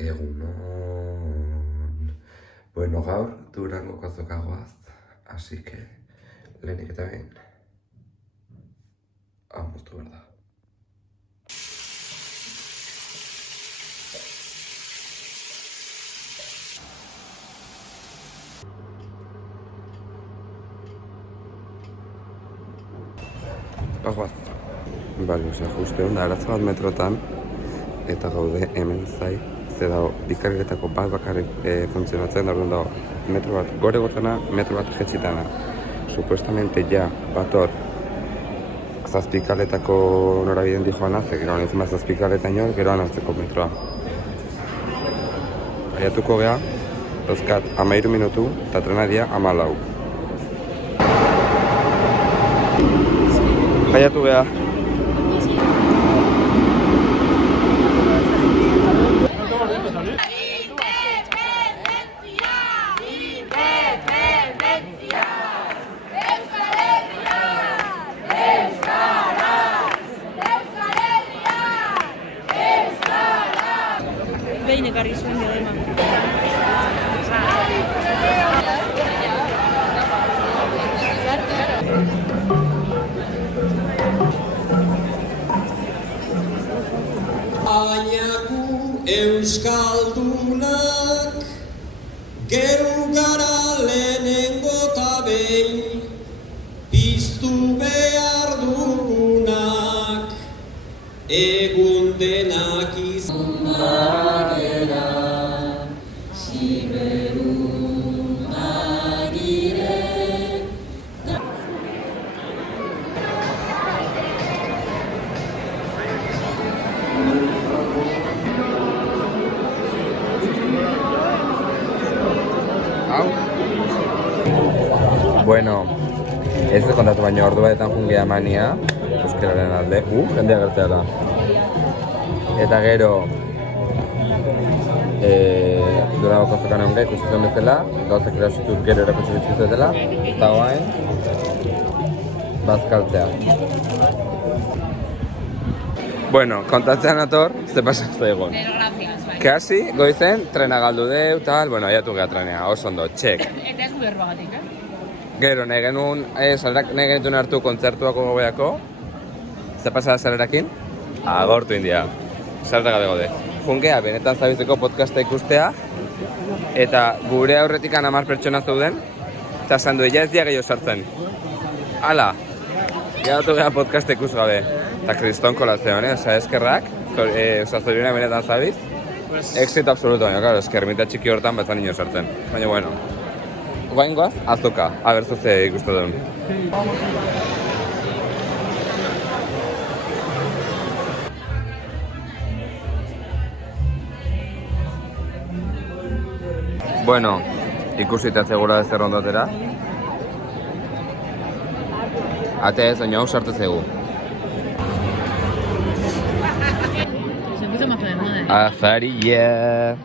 Egunon. Bueno, gaur Durangoko azokagoaz, así que lehenik eta behin hau moztu behar da. Bagoaz. Bale, justu egun da arazo bat metrotan eta gaude hemen zai, ze dago bikargetako bat bakarrik funtzionatzen da, dago metro bat gore gotana, metro bat jetxitana. Supuestamente ja bator zazpikaletako norabideen dijoana, ze gero anezima zazpikaleta ino, gero anartzeko metroa. Aiatuko geha, dozkat 13 minutu eta trena dia 14. Aiatu geha. Behin ekarri zuen diadema. Bainaku euskaldunak gero gara lehenengo ta behin piztu behar dugunak egun denak izan bagera siberun agire. Bueno, ez dut kontatu baina ordu batetan jungea mania, euskararen alde, jendea gertzea da. Eta gero, Durangoko azokan egon gai, ikusten bezala, gauzak irasitut gero erakutsi bizkizuetela, eta guain, bazkaltzea. Bueno, kontatzean ator, ze pasak zaigun. Kasi, goizen, trena galdu deu, tal, bueno, aiatu geha trenea, oso ondo, txek. Eta ez berrogatik, Gero, nahi genituen hartu kontzertuako gobeako. Ze pasada salerakin? Agortu india. Salera gabe gode. Jungea, benetan zabizeko podcasta ikustea. Eta gure aurretikan 10 pertsona zeuden. Eta esan du, ja ez dia gehiago sartzen. Hala, geratu geha podcasta ikus gabe. Eta kriston kolazioan, oza, eskerrak. Zorionak benetan zabiz. Éxito absoluto, baina, claro, eskermita txiki hortan batzan nino sartzen. Baina, bueno. Guaingoaz, azoka, abertu ze ikustu duen. Bueno, ikusita zegura ez zer ondotera. Ate ez, oina hau sartu zegu. Afaria.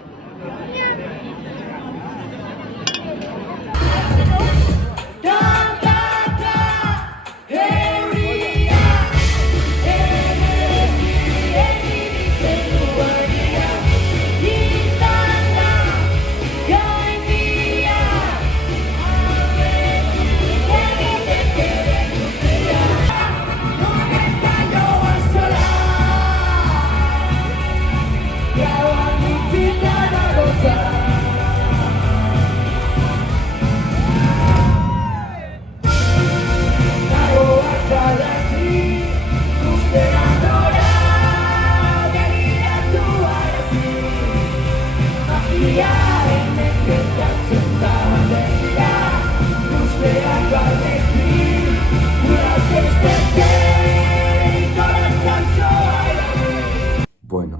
Bueno,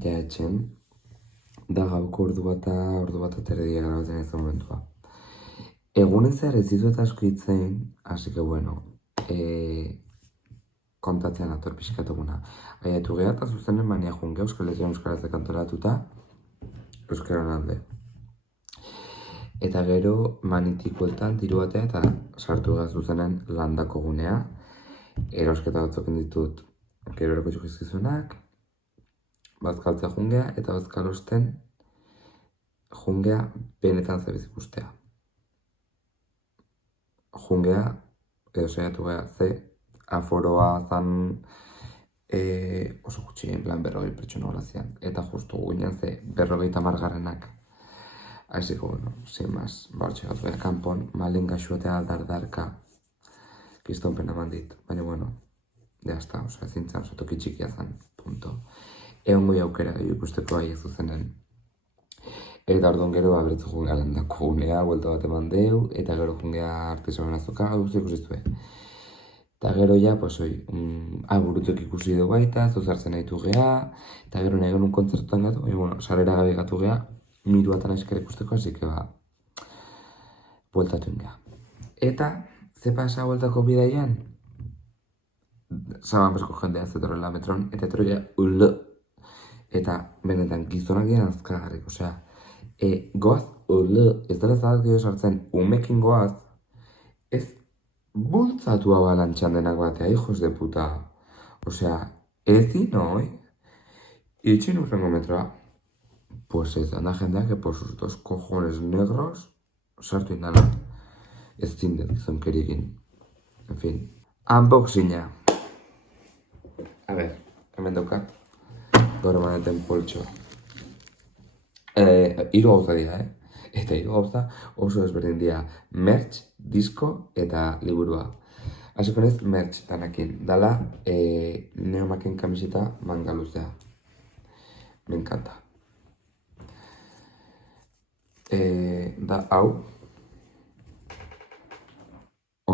ja etxen, da gauko ordu bat erdia garatzen ez da momentua. Egunen zehar ez ditu eta asko hitzein, así que bueno, kontatzen ator pixkatuguna. Aiatu geha eta zuzenen mania junge Euskal Herrian euskaraz kantoratuta, euskaran alde. Eta gero manitik bueltan diru batea eta sartu geha zuzenen landako gunea. Erosketa batzoken ditut gero erakutsi jizkizunak, bazkaltzea jungea, eta bazkalosten jungea benetan zabiz ikustea. Jungea, edo saiatu gea, ze aforoa zan oso gutxi, en plan 40 pertsona hola zian. Eta justu guinean ze 50 garrenak. Así que bueno, sin más, hortxe gatu gea kanpon, malen gaxuatea dardarka, kiston pena mandit, baina bueno, ya está, oso ezin zan, oso toki txikia zan, punto. Egon goi aukera gehiu ikusteko ahi zuzenen. Eta orduan gero, bertzu jungea landako gunea, buelta bat eman deu, eta gero jungea artesoan azuka, guzti ikusizue. Eta gero ja, pues oi, burutuk ikusi dugu baita, zuzartzen nahitu gea, eta gero nahi genuen kontzertuan gatu, bueno, sarrera gabe gatu gea, miruatan aizkera ikusteko, así que ba, bueltatu ingea. Eta, ze pasa bueltako bidaian? Zaban besko jendea zetorrela metron, eta etorria eta benetan gizonak dian azkagarrik, osea, goaz ez dara zadak dio sartzen umekin goaz, ez bultzatu abalantxan denak batea, hijos de puta. Osea, ezin hoi, itxin urrengo metroa, pues ez da jendeak que por sus 2 cojones negros sartu indala. Ez zindet gizonkerikin. En fin, unboxinga. A ver, hemen daukat. Gaur emaneten poltxo. 3 gauza dira, Eta 3 gauza oso ezberdin dira. Merch, disko eta liburua. Hasiko naiz merch danakin. Dala, Neomaken kamiseta manga luzea. Me encanta. Da hau.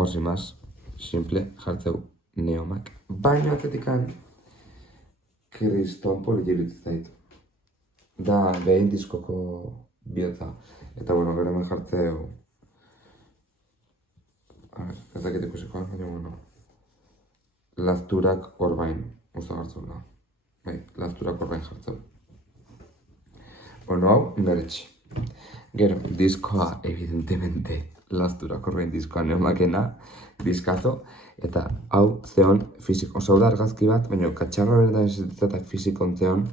Sin más, simple, jartzeu Neomak. Baina atzetikan kriston politxerit zait. Da behin diskoko bihotza. Eta bueno, gero hemen jartzeu. A ver, ez dakit ikusikoan, baina bueno. Lazturak orbain, usta gartzeu da. Bai, lazturak orbain jartzeu. Bueno, hau, merch. Gero, diskoa, evidentemente, lazturak orbain diskoa Neomakena, diskazo, eta hau zeon fisiko, oso da argazki bat, baina katxarra benetan esitza eta fisikon zeon,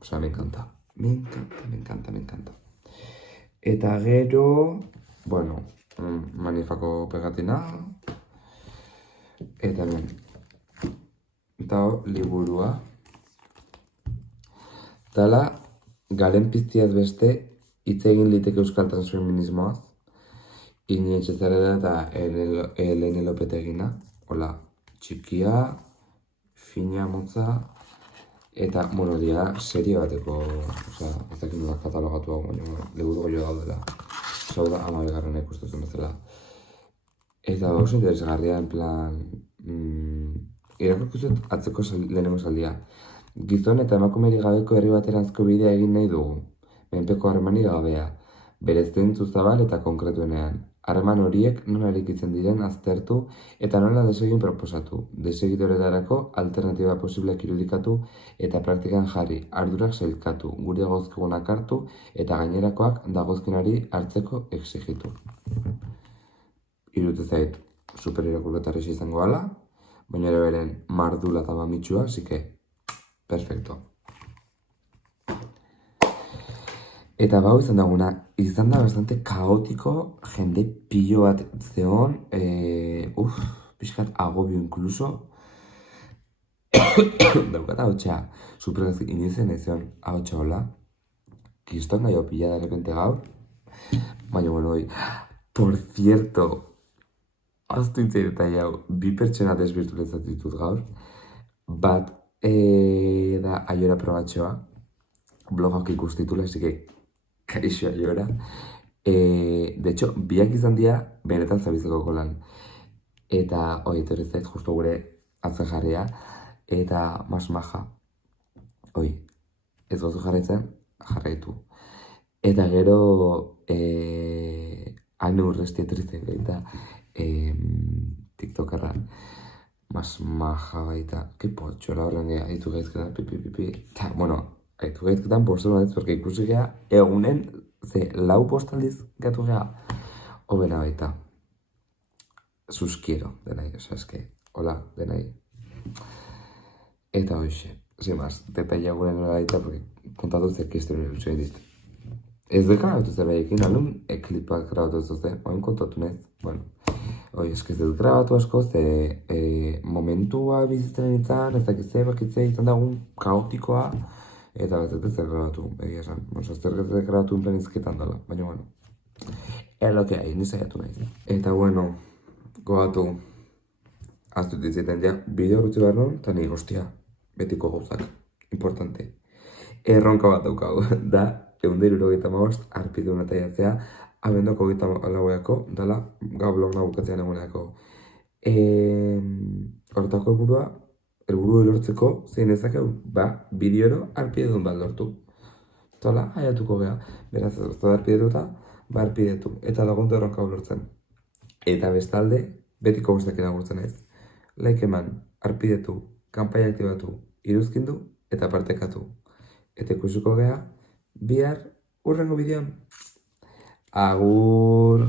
osea, me encanta. Me encanta. Eta gero, bueno, manifako pegatina, eta hemen, eta liburua, dala, garen piztiaz beste, hitz egin liteke euskal transfeminismoaz, Ini etxezarela eta Elene Lopetegina, hola, txikia, fina motza, eta, bueno, dira, serie bateko, osea, ez dakit nola katalogatu hau, baina, liburu goio daudela. Zau da, 12. ikusten bezala. Eta oso interesgarria, en plan, irakurko zut atzeko lehenengo saldia. Gizon eta emakumeri gabeko herri bateranzko bidea egin nahi dugu, menpeko harremanik gabea, bere zentzu zabal eta konkretuenean. Harreman horiek nola erikitzen diren aztertu eta nola desegin proposatu, desegitoretarako alternatiba posibleak irudikatu eta praktikan jarri, ardurak sailkatu, gure gozkigunak hartu eta gainerakoak dagozkinari hartzeko exigitu. Iruditzen zait superirakurletarrez izango ala, baina ere beren mardula eta mamitsua, así que, perfecto. Eta bau izan daguna, izan da bastante kaotiko, jende pilo bat zeon, pixkat agobio inkluso. Daukat haotxa, supergazki inizen ezion haotxa hola. Kiston nahi pila de repente gaur. Baina, bueno, por cierto, aztu intzai eta jau, 2 pertsona desbirtuletzat ditut gaur. Bat, da Aiora probatxoa, blogak ikustitula, así que kaixo Aiora. De hecho, biak izan dira benetan zabizeko kolan. Eta, etorri zait, justo gure atzen jarria, eta mas maja. Ez gozu jarraitzen, jarraitu. Eta gero, ane urresti etorri eta tiktokerra. Mas maja baita, que potxola horren geha, haitu gaizketan, pipi. Ta, bueno, haitu gaizketan postura batez, porque ikusi geha, egunen, ze, 4 postaldiz gatu geha, hobena baita. Suskiero, denai, oza, eske, hola, denai. Eta hoxe, sin más, detaila gure nola gaita, porque kontatu zek historia ilusioen dit. Ez dut grabatu zerbaiekin, alun klipak grabatu ez dute, oin kontatu nez, bueno. Ez dut grabatu asko, ze momentua bizitzen nintzen, ez dakitze, bakitze izan dagun kaotikoa, eta ez dut zer grabatu, egia esan. Zer grabatu inplan izketan dela, baina bueno. Lo que hay, ni saiatu naiz. Eta bueno, goatu, aztut dizieten ja, bideo horretzi behar non, eta nik hostia, betiko gauzak, importante. Erronka bat daukau, da, 175 arpidun eta jatzea, abendoko 24ko, dala, gau blog nabukatzen eguneako. Hortako helburu lortzeko, zein ezakeu, bideoro arpidun bat lortu. Tola, haiatuko geha, beraz ez da arpidetuta, arpidetu, eta laguntu erronka lortzen. Eta bestalde, betiko guztekin agurtzen ez. Like eman, arpidetu, kanpaia aktibatu, iruzkindu eta partekatu. Eta ikusiko geha, bihar urrengo bideon. Agur!